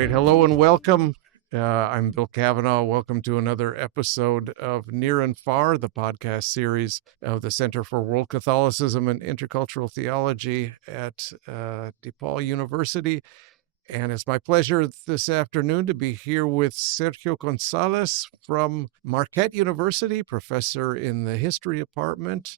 Great. Hello and welcome. I'm Bill Cavanaugh. Welcome to another episode of Near and Far, the podcast series of the Center for World Catholicism and Intercultural Theology at DePaul University. And it's my pleasure this afternoon to be here with Sergio González from Marquette University, professor in the history department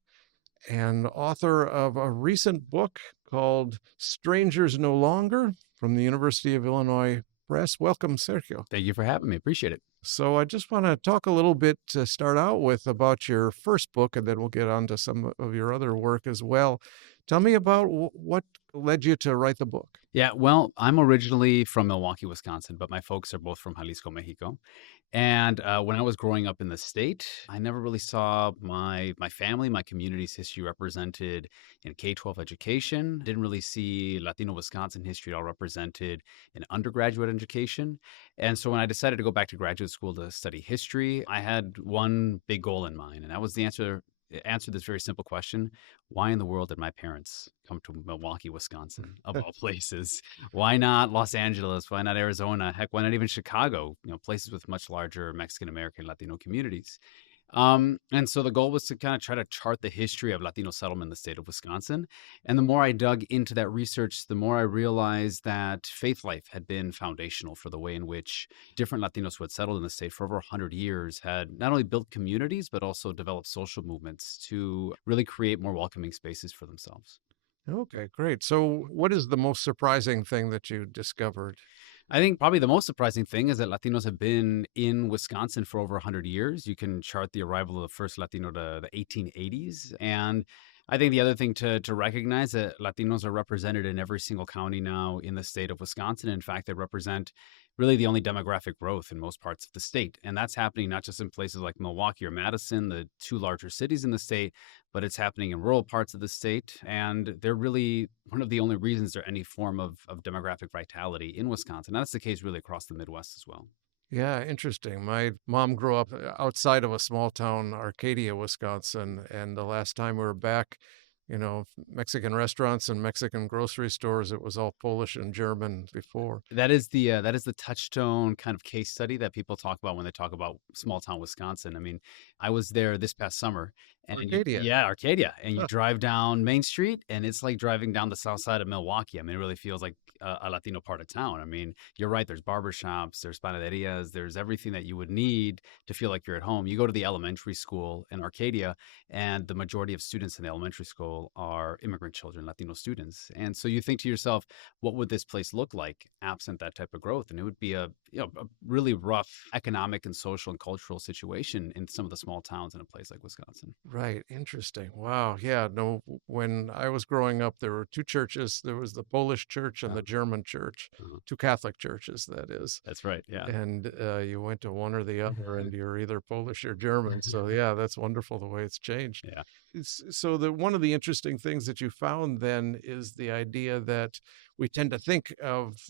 and author of a recent book called Strangers No Longer from the University of Illinois Press. Welcome, Sergio. Thank you for having me. Appreciate it. So I just want to talk a little bit to start out with about your first book, and then we'll get on to some of your other work as well. Tell me about what led you to write the book. Yeah, well, I'm originally from Milwaukee, Wisconsin, but my folks are both from Jalisco, Mexico. And when I was growing up in the state, I never really saw my family, my community's history represented in K-12 education. Didn't really see Latino Wisconsin history at all represented in undergraduate education. And so when I decided to go back to graduate school to study history, I had one big goal in mind, and that was the answer this very simple question: why in the world did my parents come to Milwaukee, Wisconsin, of all places? Why not Los Angeles? Why not Arizona? Heck, why not even Chicago? Places with much larger Mexican American Latino communities. And so the goal was to kind of try to chart the history of Latino settlement in the state of Wisconsin. And the more I dug into that research, the more I realized that faith life had been foundational for the way in which different Latinos who had settled in the state for over 100 years had not only built communities, but also developed social movements to really create more welcoming spaces for themselves. Okay, great. So what is the most surprising thing that you discovered? I think probably the most surprising thing is that Latinos have been in Wisconsin for over 100 years. You can chart the arrival of the first Latino to the 1880s. And I think the other thing to recognize that Latinos are represented in every single county now in the state of Wisconsin. In fact, they represent really the only demographic growth in most parts of the state. And that's happening not just in places like Milwaukee or Madison, the two larger cities in the state, but it's happening in rural parts of the state. And they're really one of the only reasons there's any form of demographic vitality in Wisconsin. And that's the case really across the Midwest as well. Yeah, interesting. My mom grew up outside of a small town, Arcadia, Wisconsin, and the last time we were back, Mexican restaurants and Mexican grocery stores, it was all Polish and German before. That is the touchstone kind of case study that people talk about when they talk about small town Wisconsin. I mean, I was there this past summer, and Arcadia. Arcadia, and you Huh. drive down Main Street, and it's like driving down the south side of Milwaukee. I mean, it really feels like a Latino part of town. I mean, you're right. There's barbershops, there's panaderias, there's everything that you would need to feel like you're at home. You go to the elementary school in Arcadia, and the majority of students in the elementary school are immigrant children, Latino students. And so you think to yourself, what would this place look like absent that type of growth? And it would be a really rough economic and social and cultural situation in some of the small towns in a place like Wisconsin. Right. Interesting. Wow. Yeah. No, when I was growing up, there were two churches. There was the Polish church and the German church, Uh-huh. two Catholic churches, that is. That's right. Yeah. And you went to one or the other, and you're either Polish or German. So yeah, that's wonderful the way it's changed. Yeah. So one of the interesting things that you found then is the idea that we tend to think of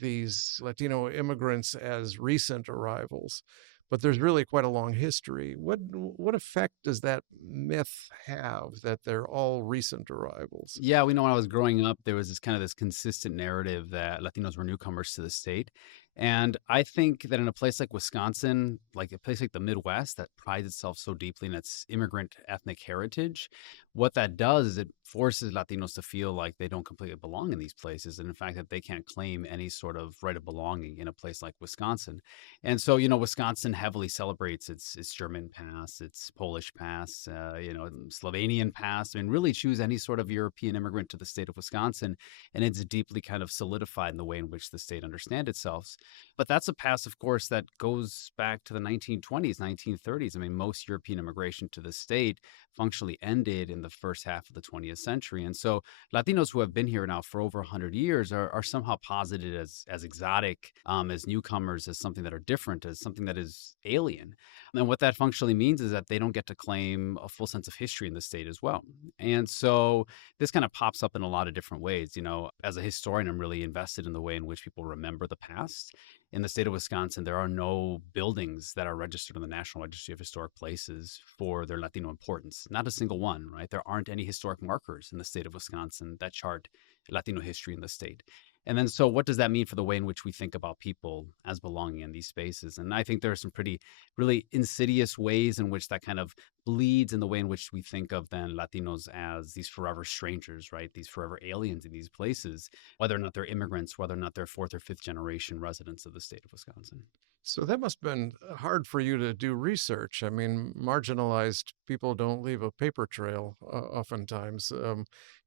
these Latino immigrants as recent arrivals, but there's really quite a long history. What effect does that myth have that they're all recent arrivals? Yeah, we know when I was growing up, there was this consistent narrative that Latinos were newcomers to the state. And I think that in a place like Wisconsin, like a place like the Midwest that prides itself so deeply in its immigrant ethnic heritage, what that does is it forces Latinos to feel like they don't completely belong in these places. And in fact, that they can't claim any sort of right of belonging in a place like Wisconsin. And so, Wisconsin heavily celebrates its German past, its Polish past, Slovenian past. I mean, really choose any sort of European immigrant to the state of Wisconsin, and it's deeply kind of solidified in the way in which the state understands itself. But that's a past, of course, that goes back to the 1920s, 1930s. I mean, most European immigration to the state functionally ended in the first half of the 20th century. And so Latinos who have been here now for over 100 years are somehow posited as exotic, as newcomers, as something that are different, as something that is alien. And what that functionally means is that they don't get to claim a full sense of history in the state as well. And so this kind of pops up in a lot of different ways. As a historian, I'm really invested in the way in which people remember the past. In the state of Wisconsin, there are no buildings that are registered in the National Registry of Historic Places for their Latino importance. Not a single one, right? There aren't any historic markers in the state of Wisconsin that chart Latino history in the state. And then, so what does that mean for the way in which we think about people as belonging in these spaces? And I think there are some pretty, really insidious ways in which that kind of bleeds in the way in which we think of then Latinos as these forever strangers, right? These forever aliens in these places, whether or not they're immigrants, whether or not they're fourth or fifth generation residents of the state of Wisconsin. So that must have been hard for you to do research. I mean, marginalized people don't leave a paper trail oftentimes.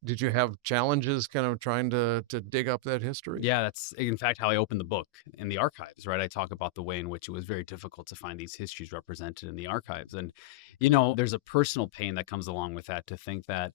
Did you have challenges kind of trying to dig up that history? Yeah, that's in fact how I opened the book in the archives, right? I talk about the way in which it was very difficult to find these histories represented in the archives. And, there's a personal pain that comes along with that, to think that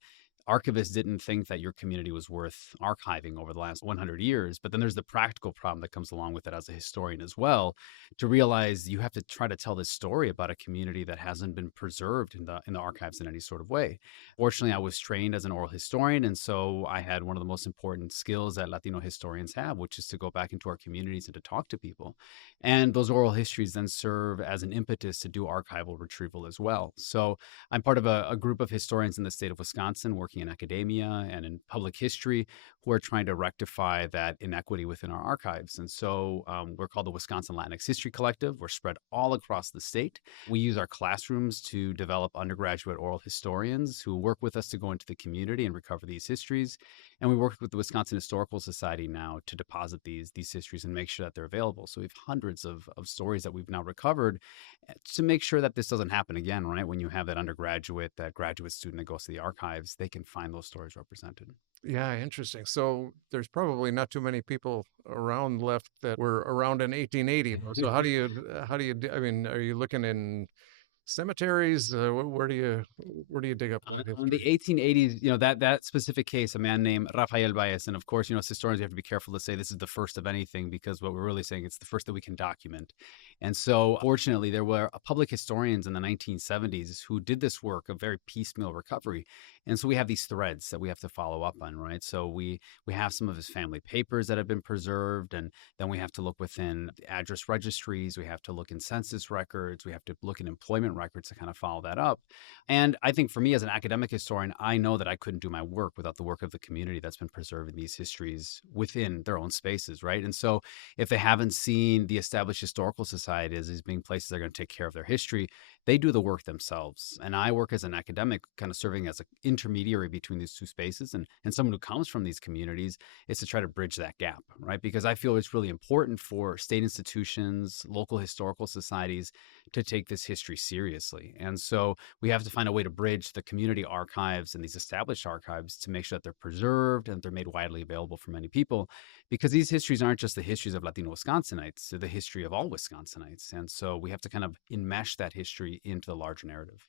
archivists didn't think that your community was worth archiving over the last 100 years. But then there's the practical problem that comes along with it as a historian as well, to realize you have to try to tell this story about a community that hasn't been preserved in the archives in any sort of way. Fortunately, I was trained as an oral historian, and so I had one of the most important skills that Latino historians have, which is to go back into our communities and to talk to people. And those oral histories then serve as an impetus to do archival retrieval as well. So I'm part of a group of historians in the state of Wisconsin working in academia and in public history who are trying to rectify that inequity within our archives. And so we're called the Wisconsin Latinx History Collective. We're spread all across the state. We use our classrooms to develop undergraduate oral historians who work with us to go into the community and recover these histories. And we work with the Wisconsin Historical Society now to deposit these histories and make sure that they're available. So we have hundreds of stories that we've now recovered to make sure that this doesn't happen again, right? When you have that undergraduate, that graduate student that goes to the archives, they can find those stories represented. Yeah, interesting. So there's probably not too many people around left that were around in 1880. So I mean, are you looking in cemeteries? Where do you dig up that In the history? 1880s, that specific case, a man named Rafael Baez, and of course, as historians, we have to be careful to say this is the first of anything, because what we're really saying, it's the first that we can document. And so, fortunately, there were public historians in the 1970s who did this work of very piecemeal recovery. And so we have these threads that we have to follow up on, right? So we have some of his family papers that have been preserved, and then we have to look within the address registries, we have to look in census records, we have to look in employment records to kind of follow that up. And I think for me as an academic historian, I know that I couldn't do my work without the work of the community that's been preserving these histories within their own spaces, right? And so if they haven't seen the established historical societies as being places that are going to take care of their history, they do the work themselves. And I work as an academic, kind of serving as an intermediary between these two spaces. And someone who comes from these communities is to try to bridge that gap, right? Because I feel it's really important for state institutions, local historical societies to take this history seriously. And so we have to find a way to bridge the community archives and these established archives to make sure that they're preserved and they're made widely available for many people, because these histories aren't just the histories of Latino Wisconsinites, they're the history of all Wisconsinites. And so we have to kind of enmesh that history into the larger narrative.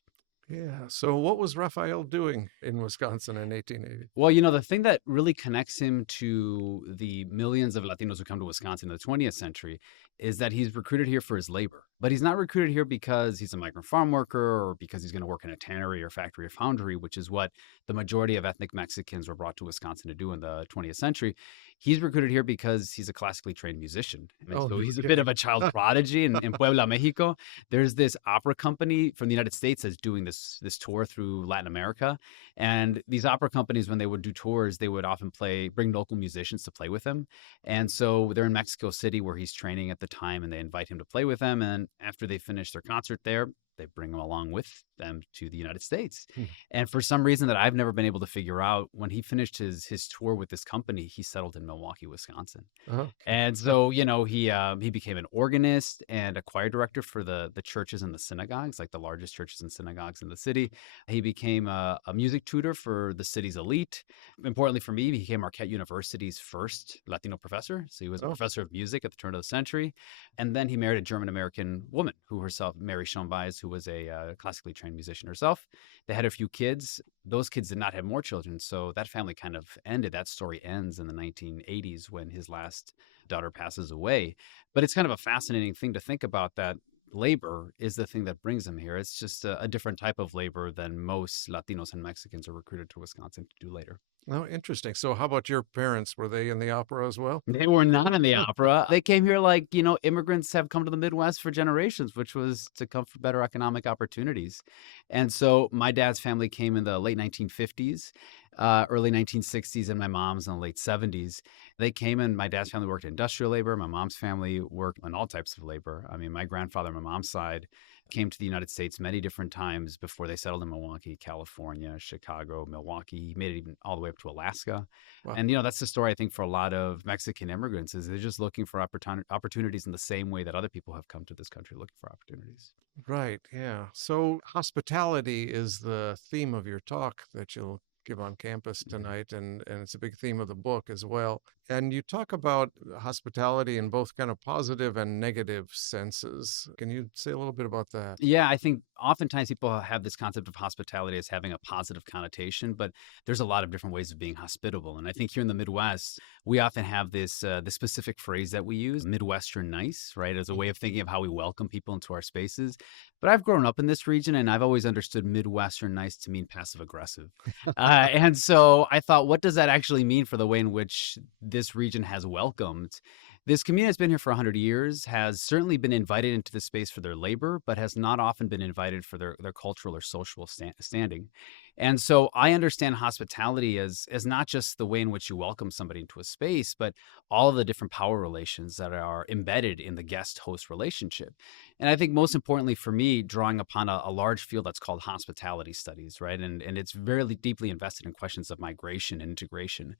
Yeah. So what was Raphael doing in Wisconsin in 1880? Well, the thing that really connects him to the millions of Latinos who come to Wisconsin in the 20th century is that he's recruited here for his labor. But he's not recruited here because he's a migrant farm worker or because he's going to work in a tannery or factory or foundry, which is what the majority of ethnic Mexicans were brought to Wisconsin to do in the 20th century. He's recruited here because he's a classically trained musician. And Oh, so no he's a bit kidding. of a child prodigy in Puebla, Mexico. There's this opera company from the United States that's doing this tour through Latin America. And these opera companies, when they would do tours, they would often bring local musicians to play with them. And so they're in Mexico City where he's training at the time, and they invite him to play with them. And after they finish their concert there, they bring him along with them to the United States. Hmm. And for some reason that I've never been able to figure out, when he finished his tour with this company, he settled in Milwaukee, Wisconsin. Okay. And so, he became an organist and a choir director for the churches and the synagogues, like the largest churches and synagogues in the city. He became a music tutor for the city's elite. Importantly for me, he became Marquette University's first Latino professor. So he was a Oh, professor of music at the turn of the century. And then he married a German-American woman who herself, Mary Schoenbeis, who was a classically trained musician herself. They had a few kids. Those kids did not have more children. So that family kind of ended. That story ends in the 1980s when his last daughter passes away. But it's kind of a fascinating thing to think about, that labor is the thing that brings him here. It's just a different type of labor than most Latinos and Mexicans are recruited to Wisconsin to do later. oh, interesting. So how about your parents? Were they in the opera as well? They were not in the opera. They came here like, immigrants have come to the Midwest for generations, which was to come for better economic opportunities. And so my dad's family came in the late 1950s. early 1960s, and my mom's in the late 70s. They came and my dad's family worked in industrial labor. My mom's family worked in all types of labor. I mean, my grandfather on my mom's side came to the United States many different times before they settled in Milwaukee, California, Chicago, Milwaukee. He made it even all the way up to Alaska. Wow. And, that's the story, I think, for a lot of Mexican immigrants is they're just looking for opportunities in the same way that other people have come to this country looking for opportunities. Right. Yeah. So hospitality is the theme of your talk that you'll give on campus Mhm. tonight, and it's a big theme of the book as well. And you talk about hospitality in both kind of positive and negative senses. Can you say a little bit about that? Yeah, I think oftentimes people have this concept of hospitality as having a positive connotation, but there's a lot of different ways of being hospitable. And I think here in the Midwest, we often have this specific phrase that we use, Midwestern nice, right, as a way of thinking of how we welcome people into our spaces. But I've grown up in this region, and I've always understood Midwestern nice to mean passive aggressive. And so I thought, what does that actually mean for the way in which this region has welcomed? This community has been here for 100 years, has certainly been invited into the space for their labor, but has not often been invited for their cultural or social standing. And so I understand hospitality as not just the way in which you welcome somebody into a space, but all of the different power relations that are embedded in the guest host relationship. And I think most importantly for me, drawing upon a large field that's called hospitality studies, right? And it's very deeply invested in questions of migration and integration.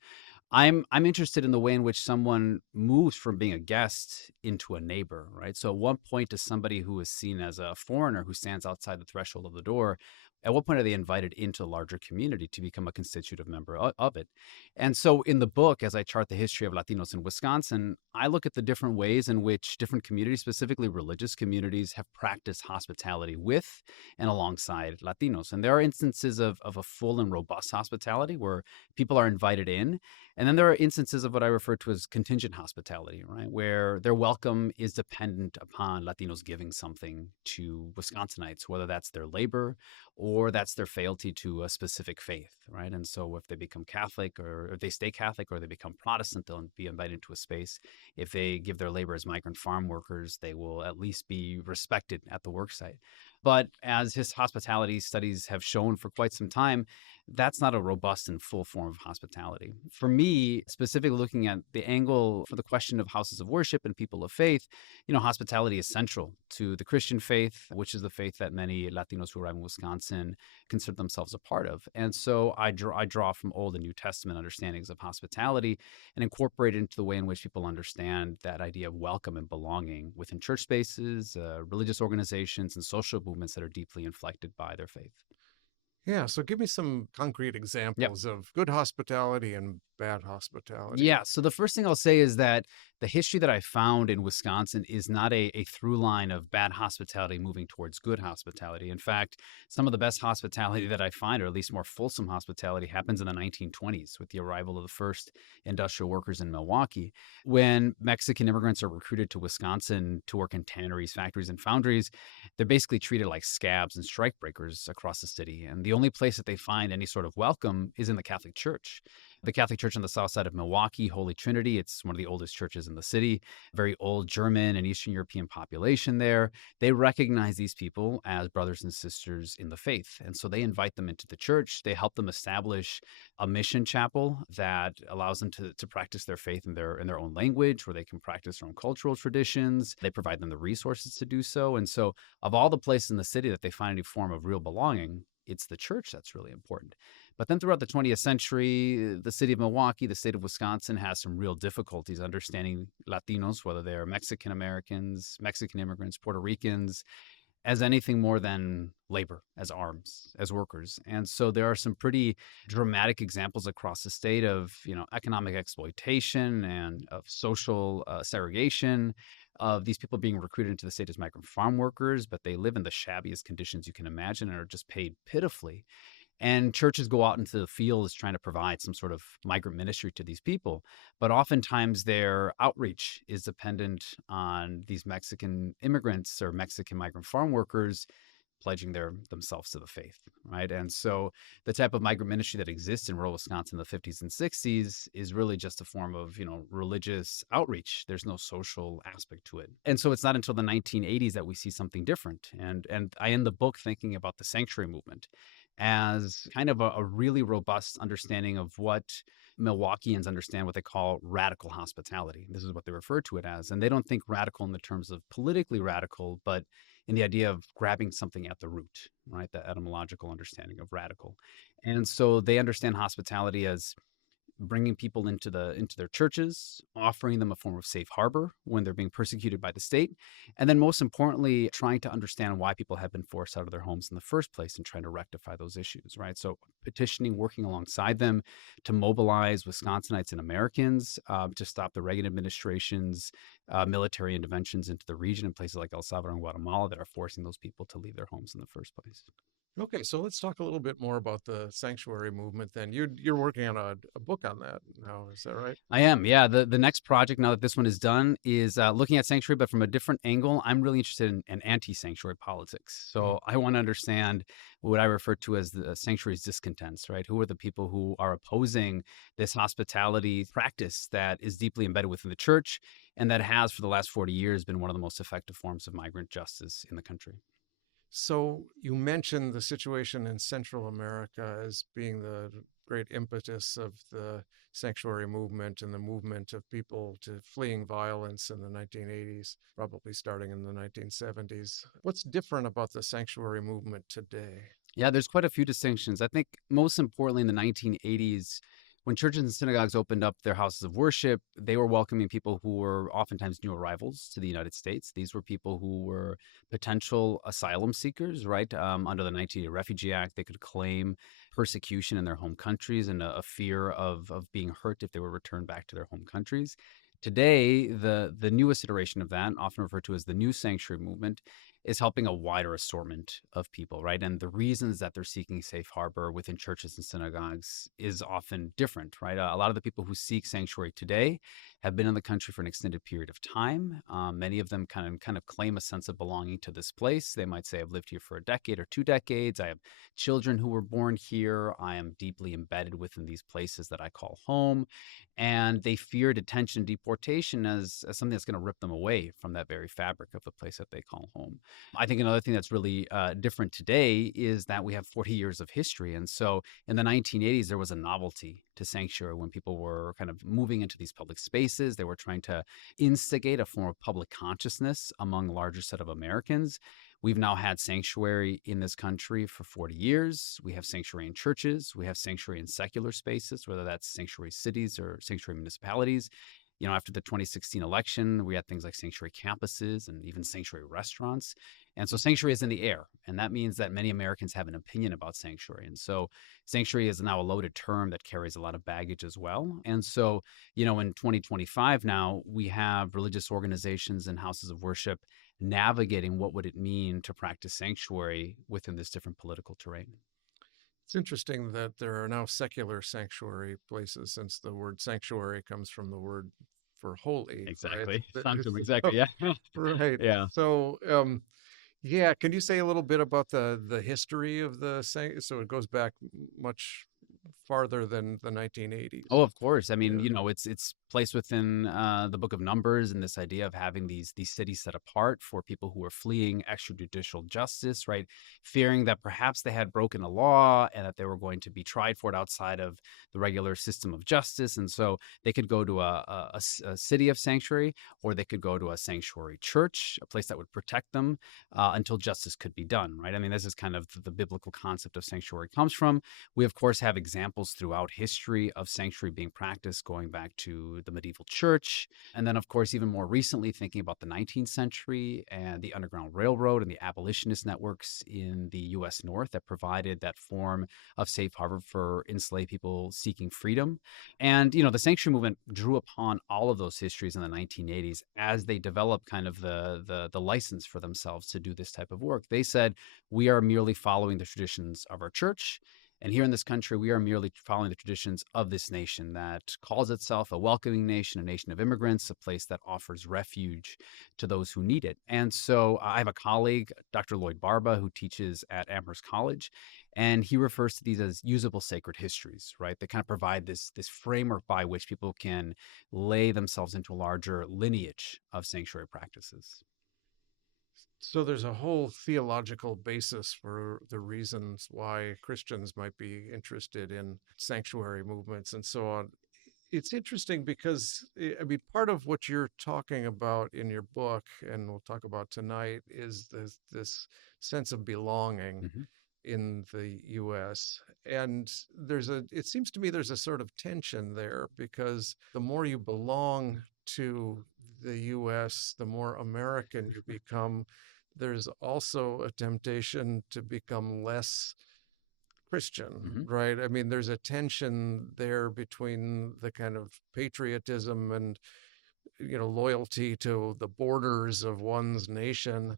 I'm interested in the way in which someone moves from being a guest into a neighbor, right? So at what point does somebody who is seen as a foreigner who stands outside the threshold of the door, at what point are they invited into a larger community to become a constitutive member of it? And so in the book, as I chart the history of Latinos in Wisconsin, I look at the different ways in which different communities, specifically religious communities, have practiced hospitality with and alongside Latinos. And there are instances of a full and robust hospitality where people are invited in, and then there are instances of what I refer to as contingent hospitality, right? Where their welcome is dependent upon Latinos giving something to Wisconsinites, whether that's their labor or that's their fealty to a specific faith, right? And so if they become Catholic or if they stay Catholic or they become Protestant, they'll be invited into a space. If they give their labor as migrant farm workers, they will at least be respected at the worksite. But as his hospitality studies have shown for quite some time, that's not a robust and full form of hospitality. For me, specifically looking at the angle for the question of houses of worship and people of faith, hospitality is central to the Christian faith, which is the faith that many Latinos who arrive in Wisconsin consider themselves a part of. And so I draw from Old and New Testament understandings of hospitality and incorporate it into the way in which people understand that idea of welcome and belonging within church spaces, religious organizations, and social movements that are deeply inflected by their faith. Yeah. So give me some concrete Yep. examples of good hospitality and bad hospitality. Yeah. So the first thing I'll say is that the history that I found in Wisconsin is not a through line of bad hospitality moving towards good hospitality. In fact, some of the best hospitality that I find, or at least more fulsome hospitality, happens in the 1920s with the arrival of the first industrial workers in Milwaukee. When Mexican immigrants are recruited to Wisconsin to work in tanneries, factories, and foundries, they're basically treated like scabs and strikebreakers across the city. And the only place that they find any sort of welcome is in the Catholic Church. The Catholic Church on the south side of Milwaukee, Holy Trinity, it's one of the oldest churches in the city, very old German and Eastern European population there. They recognize these people as brothers and sisters in the faith. And so they invite them into the church. They help them establish a mission chapel that allows them to practice their faith in their own language, where they can practice their own cultural traditions. They provide them the resources to do so. And so of all the places in the city that they find any form of real belonging, it's the church that's really important. But then throughout the 20th century, the city of Milwaukee, the state of Wisconsin has some real difficulties understanding Latinos, whether they're Mexican Americans, Mexican immigrants, Puerto Ricans, as anything more than labor, as arms, as workers. And so there are some pretty dramatic examples across the state of, economic exploitation and of social segregation, of these people being recruited into the state as migrant farm workers, but they live in the shabbiest conditions you can imagine and are just paid pitifully. And churches go out into the fields trying to provide some sort of migrant ministry to these people. But oftentimes their outreach is dependent on these Mexican immigrants or Mexican migrant farm workers pledging themselves to the faith, right? And so the type of migrant ministry that exists in rural Wisconsin in the 50s and 60s is really just a form of, religious outreach. There's no social aspect to it. And so it's not until the 1980s that we see something different. And I end the book thinking about the sanctuary movement as kind of a really robust understanding of what Milwaukeeans understand what they call radical hospitality. This is what they refer to it as. And they don't think radical in the terms of politically radical, but in the idea of grabbing something at the root, right? The etymological understanding of radical. And so they understand hospitality as bringing people into their churches, offering them a form of safe harbor when they're being persecuted by the state, and then most importantly, trying to understand why people have been forced out of their homes in the first place and trying to rectify those issues, right? So petitioning, working alongside them to mobilize Wisconsinites and Americans to stop the Reagan administration's military interventions into the region in places like El Salvador and Guatemala that are forcing those people to leave their homes in the first place. Okay, so let's talk a little bit more about the sanctuary movement then. You're working on a book on that now, is that right? I am, yeah. The next project, now that this one is done, is looking at sanctuary, but from a different angle. I'm really interested in anti-sanctuary politics. Mm. So I want to understand what I refer to as the sanctuary's discontents, right? Who are the people who are opposing this hospitality practice that is deeply embedded within the church and that has, for the last 40 years, been one of the most effective forms of migrant justice in the country? So you mentioned the situation in Central America as being the great impetus of the sanctuary movement and the movement of people to fleeing violence in the 1980s, probably starting in the 1970s. What's different about the sanctuary movement today? Yeah, there's quite a few distinctions. I think most importantly in the 1980s, when churches and synagogues opened up their houses of worship, they were welcoming people who were oftentimes new arrivals to the United States. These were people who were potential asylum seekers, right? Under the 1980 Refugee Act, they could claim persecution in their home countries and a fear of being hurt if they were returned back to their home countries. Today, the newest iteration of that, often referred to as the New Sanctuary Movement, is helping a wider assortment of people, right? And the reasons that they're seeking safe harbor within churches and synagogues is often different, right? A lot of the people who seek sanctuary today have been in the country for an extended period of time. Many of them kind of claim a sense of belonging to this place. They might say, "I've lived here for a decade or 2 decades. I have children who were born here. I am deeply embedded within these places that I call home." And they fear detention and deportation as something that's going to rip them away from that very fabric of the place that they call home. I think another thing that's really different today is that we have 40 years of history. And so in the 1980s, there was a novelty to sanctuary when people were kind of moving into these public spaces. They were trying to instigate a form of public consciousness among a larger set of Americans. We've now had sanctuary in this country for 40 years. We have sanctuary in churches. We have sanctuary in secular spaces, whether that's sanctuary cities or sanctuary municipalities. You know, after the 2016 election, we had things like sanctuary campuses and even sanctuary restaurants. And so sanctuary is in the air. And that means that many Americans have an opinion about sanctuary. And so sanctuary is now a loaded term that carries a lot of baggage as well. And so, you know, in 2025 now, we have religious organizations and houses of worship navigating what would it mean to practice sanctuary within this different political terrain. It's interesting that there are now secular sanctuary places, since the word sanctuary comes from the word for holy, right? Exactly. That Sanctum, is- exactly. Yeah. right. Yeah. So, yeah, can you say a little bit about the history of the so it goes back much farther than the 1980s. Oh, of course. I mean, Yeah. you know, it's placed within the Book of Numbers and this idea of having these cities set apart for people who are fleeing extrajudicial justice, right? Fearing that perhaps they had broken a law and that they were going to be tried for it outside of the regular system of justice, and so they could go to a city of sanctuary, or they could go to a sanctuary church, a place that would protect them until justice could be done, right? I mean, this is kind of the biblical concept of sanctuary comes from. We, of course, have examples throughout history of sanctuary being practiced going back to the medieval church. And then, of course, even more recently, thinking about the 19th century and the Underground Railroad and the abolitionist networks in the U.S. North that provided that form of safe harbor for enslaved people seeking freedom. And, you know, the sanctuary movement drew upon all of those histories in the 1980s as they developed kind of the license for themselves to do this type of work. They said, we are merely following the traditions of our church. And here in this country, we are merely following the traditions of this nation that calls itself a welcoming nation, a nation of immigrants, a place that offers refuge to those who need it. And so I have a colleague, Dr. Lloyd Barba, who teaches at Amherst College, and he refers to these as usable sacred histories, right? They kind of provide this framework by which people can lay themselves into a larger lineage of sanctuary practices. So there's a whole theological basis for the reasons why Christians might be interested in sanctuary movements and so on. It's interesting because, I mean, part of what you're talking about in your book, and we'll talk about tonight, is this sense of belonging Hmm. in the US. And it seems to me there's a sort of tension there because the more you belong to the US, the more American you become. There's also a temptation to become less Christian, Hmm. right? I mean, there's a tension there between the kind of patriotism and, loyalty to the borders of one's nation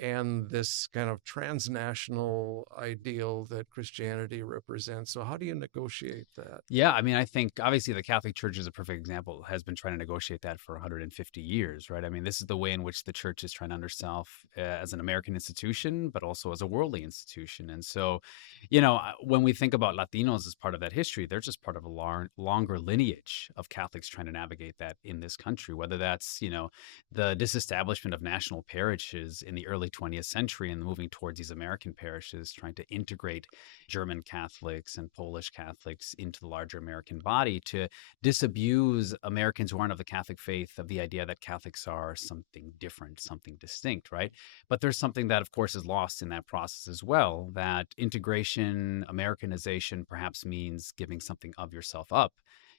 and this kind of transnational ideal that Christianity represents. So, how do you negotiate that? Yeah, I mean, I think obviously the Catholic Church is a perfect example, has been trying to negotiate that for 150 years, right? I mean, this is the way in which the church is trying to understand itself as an American institution, but also as a worldly institution. And so, when we think about Latinos as part of that history, they're just part of a longer lineage of Catholics trying to navigate that in this country, whether that's, the disestablishment of national parishes in the early 20th century and moving towards these American parishes, trying to integrate German Catholics and Polish Catholics into the larger American body to disabuse Americans who aren't of the Catholic faith of the idea that Catholics are something different, something distinct, right? But there's something that, of course, is lost in that process as well, that integration, Americanization perhaps means giving something of yourself up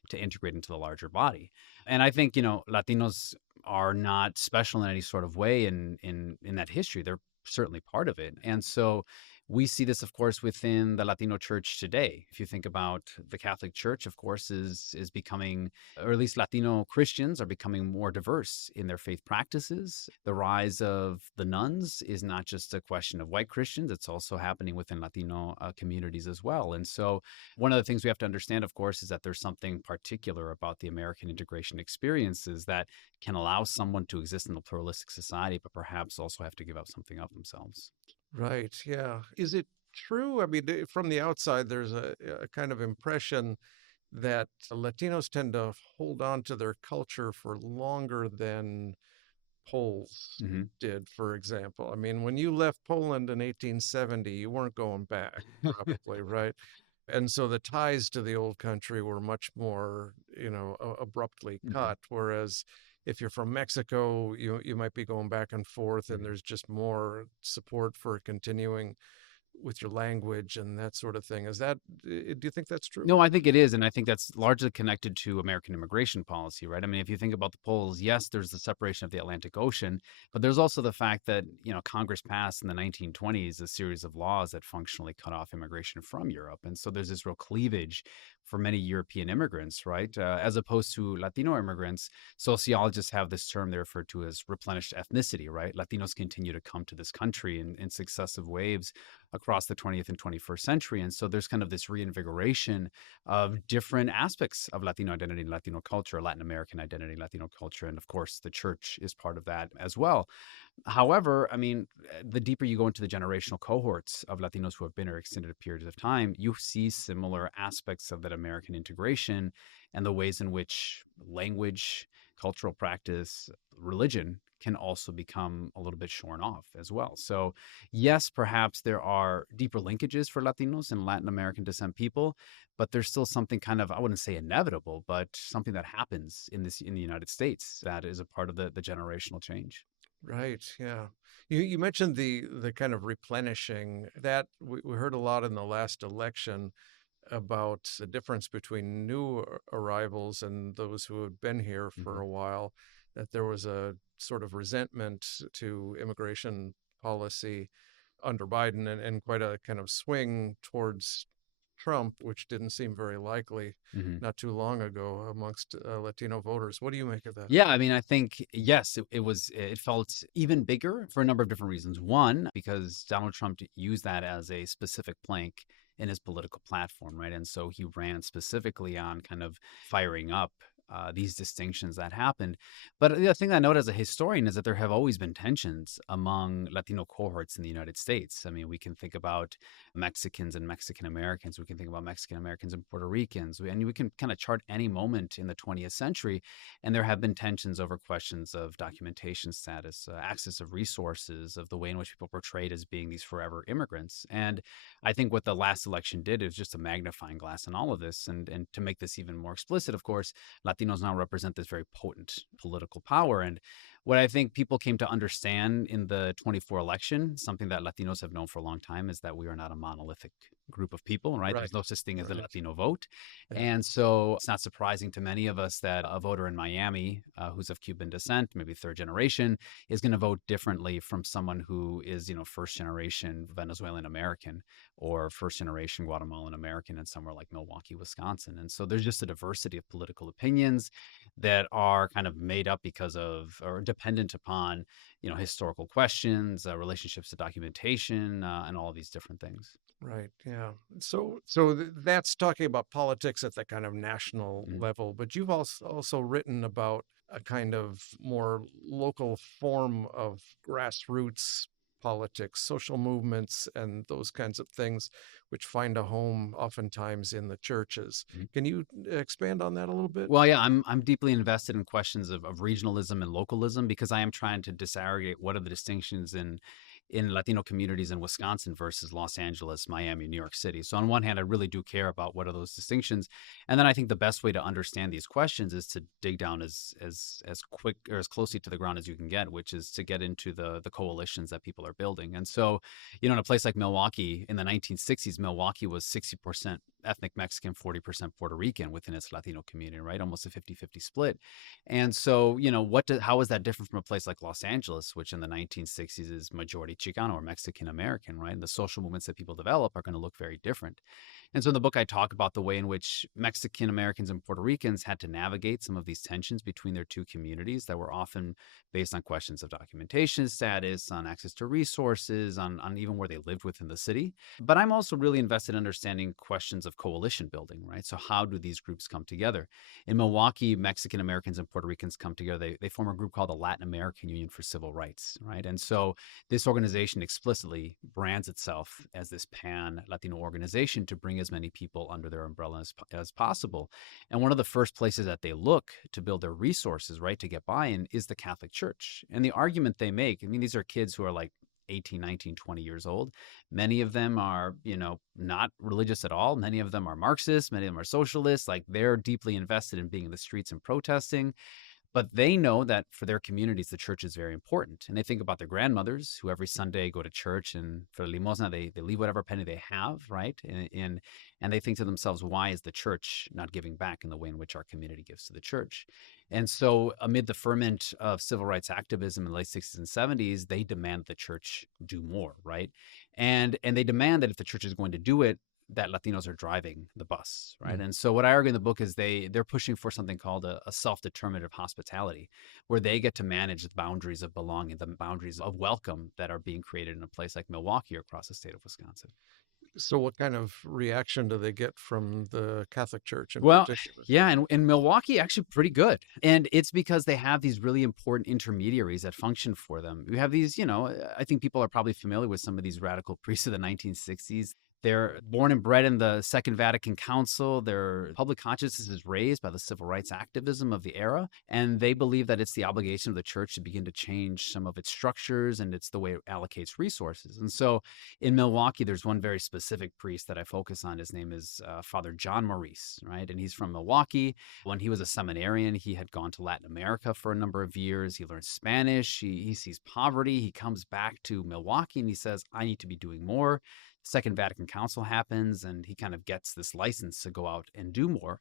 to integrate into the larger body. And I think, Latinos are not special in any sort of way in that history. They're certainly part of it. And so we see this, of course, within the Latino church today. If you think about the Catholic Church, of course, is becoming, or at least Latino Christians are becoming more diverse in their faith practices. The rise of the nuns is not just a question of white Christians, it's also happening within Latino communities as well. And so one of the things we have to understand, of course, is that there's something particular about the American integration experiences that can allow someone to exist in a pluralistic society, but perhaps also have to give up something of themselves. Right. Yeah. Is it true? I mean, from the outside, there's a kind of impression that Latinos tend to hold on to their culture for longer than Poles Hmm. did, for example. I mean, when you left Poland in 1870, you weren't going back, probably, right? And so the ties to the old country were much more, abruptly Hmm. cut. Whereas if you're from Mexico, you might be going back and forth, and there's just more support for continuing with your language and that sort of thing. Do you think that's true? No, I think it is. And I think that's largely connected to American immigration policy, right? I mean, if you think about the polls, yes, there's the separation of the Atlantic Ocean, but there's also the fact that, Congress passed in the 1920s a series of laws that functionally cut off immigration from Europe. And so there's this real cleavage for many European immigrants, right? As opposed to Latino immigrants, sociologists have this term they refer to as replenished ethnicity, right? Latinos continue to come to this country in successive waves across the 20th and 21st century. And so there's kind of this reinvigoration of different aspects of Latino identity, Latino culture, Latin American identity, Latino culture. And of course, the church is part of that as well. However, I mean, the deeper you go into the generational cohorts of Latinos who have been here extended periods of time, you see similar aspects of that American integration and the ways in which language, cultural practice, religion can also become a little bit shorn off as well. So, yes, perhaps there are deeper linkages for Latinos and Latin American descent people, but there's still something kind of, I wouldn't say inevitable, but something that happens in the United States that is a part of the generational change. Right. Yeah. You mentioned the kind of replenishing that we heard a lot in the last election about the difference between new arrivals and those who had been here for Hmm. a while, that there was a sort of resentment to immigration policy under Biden and quite a kind of swing towards Trump, which didn't seem very likely Hmm. not too long ago amongst Latino voters. What do you make of that? Yeah, I mean, I think yes, it felt even bigger for a number of different reasons. One, because Donald Trump used that as a specific plank in his political platform, right? And so he ran specifically on kind of firing up these distinctions that happened. But the thing I note as a historian is that there have always been tensions among Latino cohorts in the United States. I mean, we can think about Mexicans and Mexican Americans. We can think about Mexican Americans and Puerto Ricans. And we can kind of chart any moment in the 20th century. And there have been tensions over questions of documentation status, access of resources, of the way in which people portrayed as being these forever immigrants. And I think what the last election did is just a magnifying glass in all of this. And to make this even more explicit, of course, Latinos now represent this very potent political power. And what I think people came to understand in the 24 election, something that Latinos have known for a long time, is that we are not a monolithic group of people, right? Right. There's no such thing as the Right. Latino vote. Yeah. And so it's not surprising to many of us that a voter in Miami who's of Cuban descent, maybe third generation, is going to vote differently from someone who is, first generation Venezuelan American or first generation Guatemalan American in somewhere like Milwaukee, Wisconsin. And so there's just a diversity of political opinions that are kind of made up because of or dependent upon, historical questions, relationships to documentation, and all of these different things. Right. Yeah. So that's talking about politics at the kind of national Mhm. level, but you've also written about a kind of more local form of grassroots politics, social movements, and those kinds of things, which find a home oftentimes in the churches. Mhm. Can you expand on that a little bit? Well, yeah, I'm deeply invested in questions of regionalism and localism because I am trying to disaggregate what are the distinctions in Latino communities in Wisconsin versus Los Angeles, Miami, New York City. So on one hand, I really do care about what are those distinctions, and then I think the best way to understand these questions is to dig down as quick or as closely to the ground as you can get, which is to get into the coalitions that people are building. And so, in a place like Milwaukee in the 1960s, Milwaukee was 60% ethnic Mexican, 40% Puerto Rican within its Latino community, right? Almost a 50-50 split. And so, how is that different from a place like Los Angeles, which in the 1960s is majority Chicano or Mexican American, right? And the social movements that people develop are going to look very different. And so in the book, I talk about the way in which Mexican Americans and Puerto Ricans had to navigate some of these tensions between their two communities that were often based on questions of documentation status, on access to resources, on even where they lived within the city. But I'm also really invested in understanding questions of coalition building, right? So how do these groups come together? In Milwaukee, Mexican Americans and Puerto Ricans come together. They form a group called the Latin American Union for Civil Rights, right? And so this organization explicitly brands itself as this pan-Latino organization to bring as many people under their umbrella as possible. And one of the first places that they look to build their resources, right, to get buy-in is the Catholic Church. And the argument they make, I mean, these are kids who are like 18, 19, 20 years old. Many of them are, not religious at all. Many of them are Marxists. Many of them are socialists. Like they're deeply invested in being in the streets and protesting. But they know that for their communities, the church is very important. And they think about their grandmothers who every Sunday go to church and for limosna, they leave whatever penny they have, right? And they think to themselves, why is the church not giving back in the way in which our community gives to the church? And so amid the ferment of civil rights activism in the late 60s and 70s, they demand the church do more, right? And they demand that if the church is going to do it, that Latinos are driving the bus, right? Mm. And so what I argue in the book is they're pushing for something called a self-determinative hospitality, where they get to manage the boundaries of belonging, the boundaries of welcome that are being created in a place like Milwaukee or across the state of Wisconsin. So what kind of reaction do they get from the Catholic Church in Well, particular? yeah, and in Milwaukee, actually pretty good. And it's because they have these really important intermediaries that function for them. We have these, I think people are probably familiar with some of these radical priests of the 1960s. They're born and bred in the Second Vatican Council. Their public consciousness is raised by the civil rights activism of the era. And they believe that it's the obligation of the church to begin to change some of its structures and it's the way it allocates resources. And so in Milwaukee, there's one very specific priest that I focus on. His name is Father John Maurice, right? And he's from Milwaukee. When he was a seminarian, he had gone to Latin America for a number of years. He learned Spanish. He sees poverty. He comes back to Milwaukee and he says, I need to be doing more. Second Vatican Council happens and he kind of gets this license to go out and do more.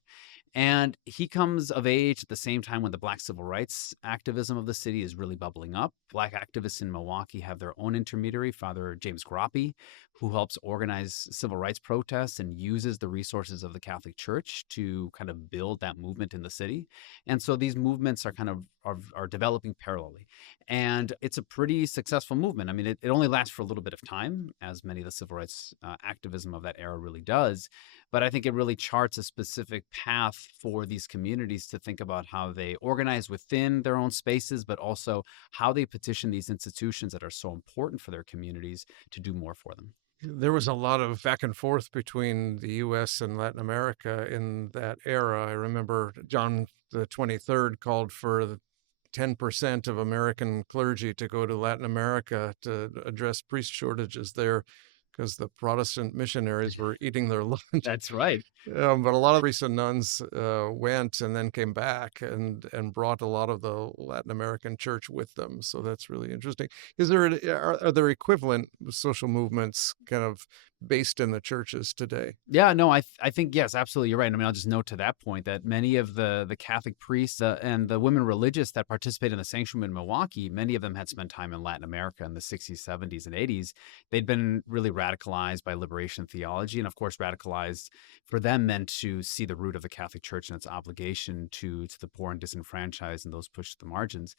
And he comes of age at the same time when the Black civil rights activism of the city is really bubbling up. Black activists in Milwaukee have their own intermediary, Father James Groppe, who helps organize civil rights protests and uses the resources of the Catholic Church to kind of build that movement in the city. And so these movements are kind of are developing parallelly. And it's a pretty successful movement. I mean, it only lasts for a little bit of time, as many of the civil rights its activism of that era really does. But I think it really charts a specific path for these communities to think about how they organize within their own spaces, but also how they petition these institutions that are so important for their communities to do more for them. There was a lot of back and forth between the U.S. and Latin America in that era. I remember John the 23rd called for 10% of American clergy to go to Latin America to address priest shortages there because the Protestant missionaries were eating their lunch. That's right. But a lot of recent nuns went and then came back and brought a lot of the Latin American church with them. So that's really interesting. Are there equivalent social movements kind of based in the churches today? Yeah, no, I think yes, absolutely, you're right. I mean, I'll just note to that point that many of the Catholic priests and the women religious that participated in the sanctuary in Milwaukee, many of them had spent time in Latin America in the 60s, 70s, and 80s. They'd been really radicalized by liberation theology, and of course, radicalized for them meant to see the root of the Catholic Church and its obligation to the poor and disenfranchised and those pushed to the margins.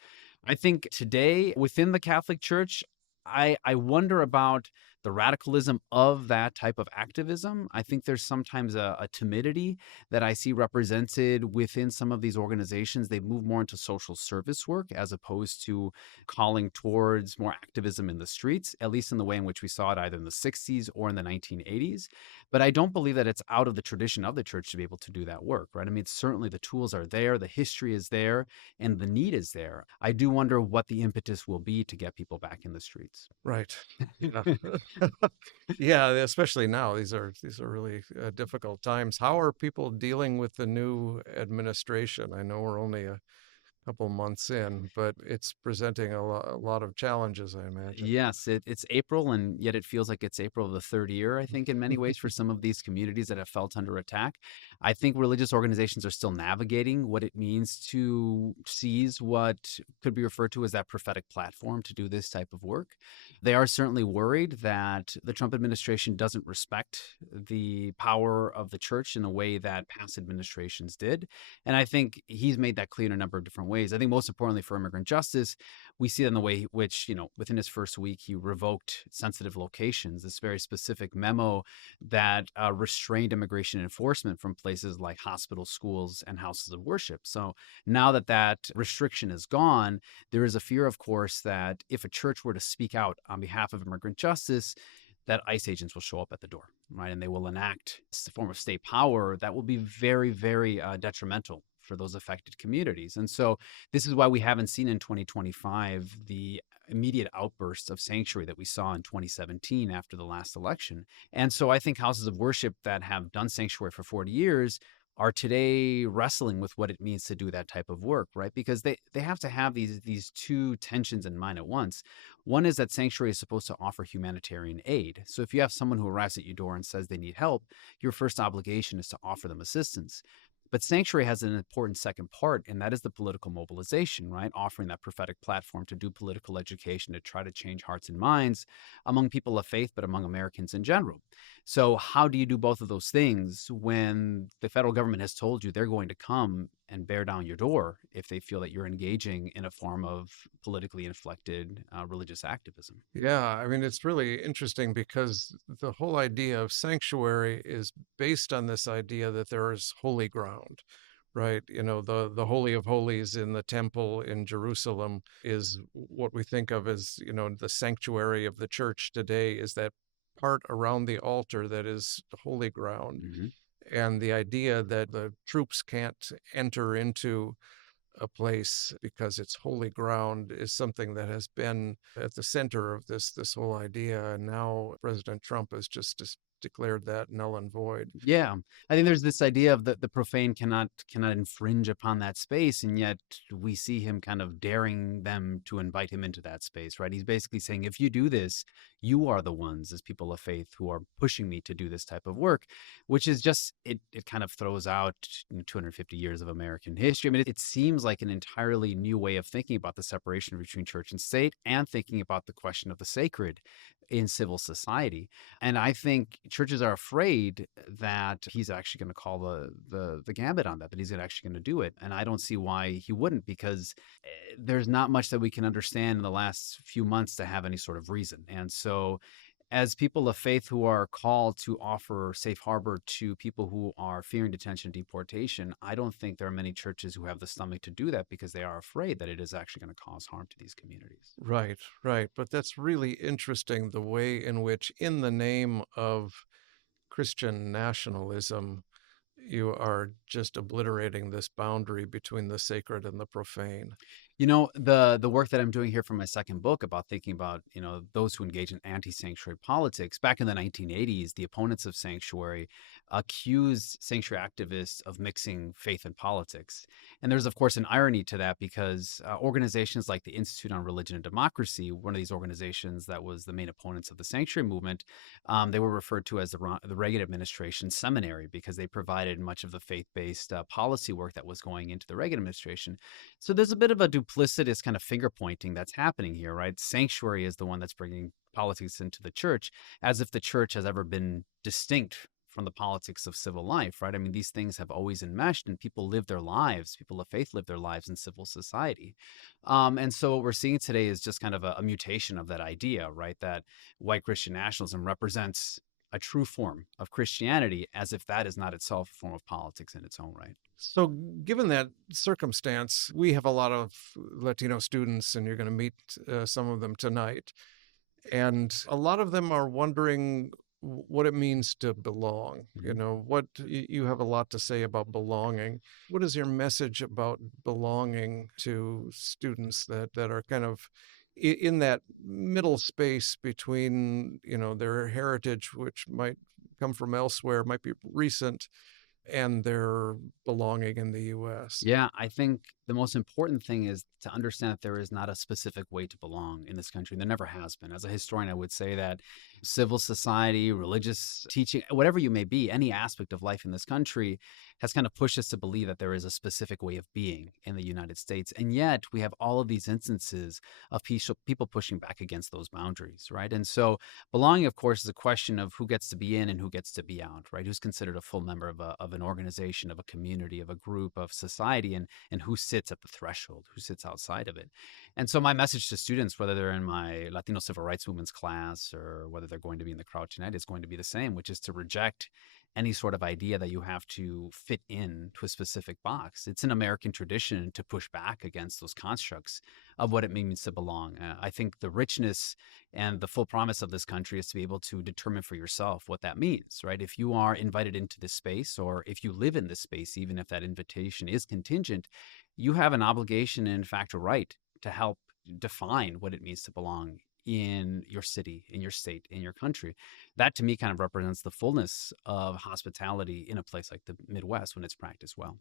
I think today within the Catholic Church, I wonder about the radicalism of that type of activism. I think there's sometimes a timidity that I see represented within some of these organizations. They move more into social service work as opposed to calling towards more activism in the streets, at least in the way in which we saw it either in the 60s or in the 1980s. But I don't believe that it's out of the tradition of the church to be able to do that work, right? I mean, certainly the tools are there, the history is there, and the need is there. I do wonder what the impetus will be to get people back in the streets. Right. Yeah. Yeah, especially now. These are really difficult times. How are people dealing with the new administration? I know we're only a couple months in, but it's presenting a lot of challenges, I imagine. Yes, it's April, and yet it feels like it's April of the third year, I think, in many ways, for some of these communities that have felt under attack. I think religious organizations are still navigating what it means to seize what could be referred to as that prophetic platform to do this type of work. They are certainly worried that the Trump administration doesn't respect the power of the church in a way that past administrations did. And I think he's made that clear in a number of different ways. I think most importantly for immigrant justice, we see it in the way which, within his first week, he revoked sensitive locations, this very specific memo that restrained immigration enforcement from places like hospitals, schools, and houses of worship. So now that that restriction is gone, there is a fear, of course, that if a church were to speak out on behalf of immigrant justice, that ICE agents will show up at the door, right? And they will enact a form of state power that will be very, very detrimental for those affected communities. And so this is why we haven't seen in 2025 the immediate outbursts of sanctuary that we saw in 2017 after the last election. And so I think houses of worship that have done sanctuary for 40 years are today wrestling with what it means to do that type of work, right? Because they have to have these two tensions in mind at once. One is that sanctuary is supposed to offer humanitarian aid. So if you have someone who arrives at your door and says they need help, your first obligation is to offer them assistance. But sanctuary has an important second part, and that is the political mobilization, right? Offering that prophetic platform to do political education, to try to change hearts and minds among people of faith, but among Americans in general. So how do you do both of those things when the federal government has told you they're going to come and bear down your door if they feel that you're engaging in a form of politically inflected religious activism? Yeah, I mean, it's really interesting because the whole idea of sanctuary is based on this idea that there is holy ground, right? The Holy of Holies in the temple in Jerusalem is what we think of as, the sanctuary of the church today is that part around the altar that is holy ground. Mm-hmm. And the idea that the troops can't enter into a place because it's holy ground is something that has been at the center of this whole idea. And now President Trump has just declared that null and void. Yeah, I think there's this idea of the profane cannot infringe upon that space, and yet we see him kind of daring them to invite him into that space, right? He's basically saying, if you do this, you are the ones as people of faith who are pushing me to do this type of work, which is just, it kind of throws out 250 years of American history. I mean, it seems like an entirely new way of thinking about the separation between church and state and thinking about the question of the sacred in civil society. And I think churches are afraid that he's actually going to call the gambit on that he's actually going to do it. And I don't see why he wouldn't, because there's not much that we can understand in the last few months to have any sort of reason. And so as people of faith who are called to offer safe harbor to people who are fearing detention and deportation, I don't think there are many churches who have the stomach to do that because they are afraid that it is actually going to cause harm to these communities. Right, right. But that's really interesting, the way in which, in the name of Christian nationalism, you are just obliterating this boundary between the sacred and the profane. The work that I'm doing here for my second book about thinking about, those who engage in anti-sanctuary politics, back in the 1980s, the opponents of sanctuary accused sanctuary activists of mixing faith and politics. And there's, of course, an irony to that because organizations like the Institute on Religion and Democracy, one of these organizations that was the main opponents of the sanctuary movement, they were referred to as the Reagan administration seminary because they provided much of the faith-based policy work that was going into the Reagan administration. So there's a bit of a duplicitous kind of finger pointing that's happening here, right? Sanctuary is the one that's bringing politics into the church, as if the church has ever been distinct from the politics of civil life, right? I mean, these things have always enmeshed, and people live their lives, people of faith live their lives in civil society. And so what we're seeing today is just kind of a mutation of that idea, right? That white Christian nationalism represents a true form of Christianity, as if that is not itself a form of politics in its own right. So, given that circumstance, we have a lot of Latino students, and you're going to meet some of them tonight. And a lot of them are wondering what it means to belong. What you have a lot to say about belonging. What is your message about belonging to students that are kind of in that middle space between, their heritage, which might come from elsewhere, might be recent, and their belonging in the U.S.? Yeah, I think the most important thing is to understand that there is not a specific way to belong in this country. There never has been. As a historian, I would say that civil society, religious teaching, whatever you may be, any aspect of life in this country has kind of pushed us to believe that there is a specific way of being in the United States. And yet we have all of these instances of people pushing back against those boundaries, right? And so belonging, of course, is a question of who gets to be in and who gets to be out, right? Who's considered a full member of an organization, of a community, of a group, of society, and who sits at the threshold, who sits outside of it. And so my message to students, whether they're in my Latino Civil Rights Movement's class or whether they're going to be in the crowd tonight, is going to be the same, which is to reject any sort of idea that you have to fit in to a specific box. It's an American tradition to push back against those constructs of what it means to belong. I think the richness and the full promise of this country is to be able to determine for yourself what that means, right? If you are invited into this space, or if you live in this space, even if that invitation is contingent, you have an obligation and in fact a right to help define what it means to belong in your city, in your state, in your country. That to me kind of represents the fullness of hospitality in a place like the Midwest when it's practiced well.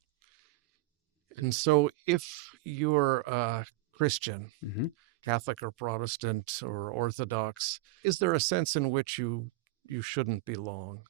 And so if you're a Christian, Mm-hmm. Catholic or Protestant or Orthodox, is there a sense in which you shouldn't belong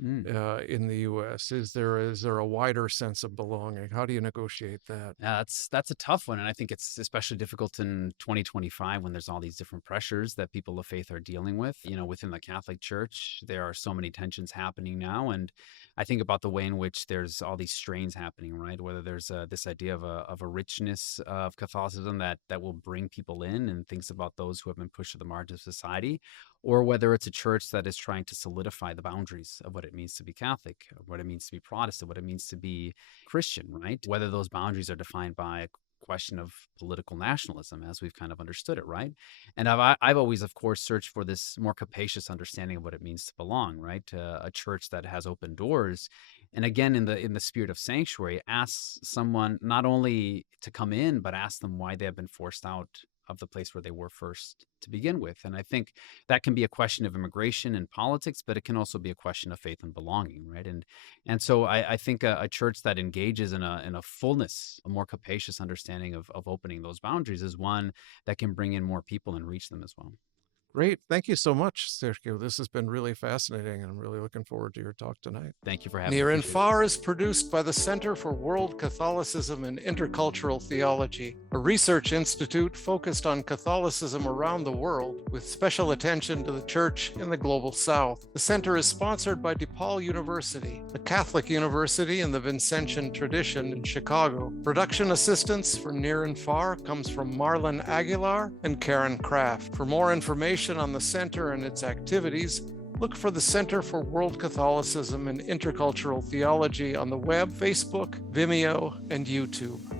in the U.S.? Is there a wider sense of belonging? How do you negotiate that? Yeah, that's a tough one. And I think it's especially difficult in 2025 when there's all these different pressures that people of faith are dealing with. Within the Catholic Church, there are so many tensions happening now. And I think about the way in which there's all these strains happening, right? Whether there's this idea of a richness of Catholicism that will bring people in and thinks about those who have been pushed to the margins of society, or whether it's a church that is trying to solidify the boundaries of what it means to be Catholic, what it means to be Protestant, what it means to be Christian, right? Whether those boundaries are defined by a question of political nationalism as we've kind of understood it, right? And I've always, of course, searched for this more capacious understanding of what it means to belong, right? A church that has open doors. And again, in the spirit of sanctuary, asks someone not only to come in, but ask them why they have been forced out of the place where they were first to begin with. And I think that can be a question of immigration and politics, but it can also be a question of faith and belonging, right? And so I think a church that engages in a fullness, a more capacious understanding of opening those boundaries is one that can bring in more people and reach them as well. Great. Thank you so much, Sergio. This has been really fascinating, and I'm really looking forward to your talk tonight. Thank you for having me. Near and Far is produced by the Center for World Catholicism and Intercultural Theology, a research institute focused on Catholicism around the world, with special attention to the Church in the Global South. The center is sponsored by DePaul University, a Catholic university in the Vincentian tradition in Chicago. Production assistance for Near and Far comes from Marlon Aguilar and Karen Kraft. For more information information on the Center and its activities, look for the Center for World Catholicism and Intercultural Theology on the web, Facebook, Vimeo, and YouTube.